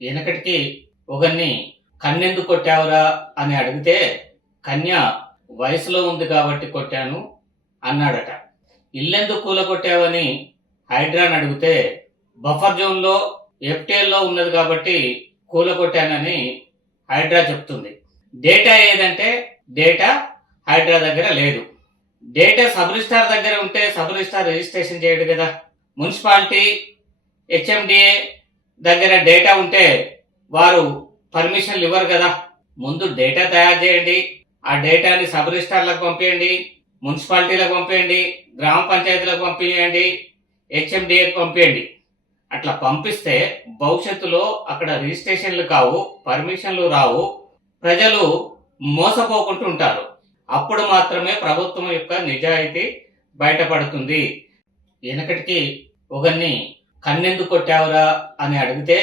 వెనకటికి ఒకరిని కన్నెందుకు కొట్టావురా అని అడిగితే కన్య వయసులో ఉంది కాబట్టి కొట్టాను అన్నాడట. ఇల్లెందుకు కూలగొట్టావని హైడ్రాని అడిగితే బఫర్ జోన్లో ఎఫ్టీఎల్లో ఉన్నది కాబట్టి కూలగొట్టానని హైడ్రా చెప్తుంది. డేటా ఏదంటే డేటా హైడ్రా దగ్గర లేదు. డేటా సబ్ రిజిస్ట్రార్ దగ్గర ఉంటే సబ్ రిజిస్ట్రార్ రిజిస్ట్రేషన్ చేయడు కదా. మున్సిపాలిటీ హెచ్ఎండిఏ దగ్గర డేటా ఉంటే వారు పర్మిషన్లు ఇవ్వరు కదా. ముందు డేటా తయారు చేయండి, ఆ డేటాని సబ్ రిజిస్ట్రార్లకు పంపించండి, మున్సిపాలిటీలకు పంపించండి, గ్రామ పంచాయతీలకు పంపించండి, హెచ్ఎండిఏకి పంపించండి. అట్లా పంపిస్తే భవిష్యత్తులో అక్కడ రిజిస్ట్రేషన్లు కావు, పర్మిషన్లు రావు, ప్రజలు మోసపోకుంటూ ఉంటారు. అప్పుడు మాత్రమే ప్రభుత్వం యొక్క నిజాయితీ బయటపడుతుంది. వెనకటికి ఒకరిని కన్నెందుకు కొట్టావురా అని అడిగితే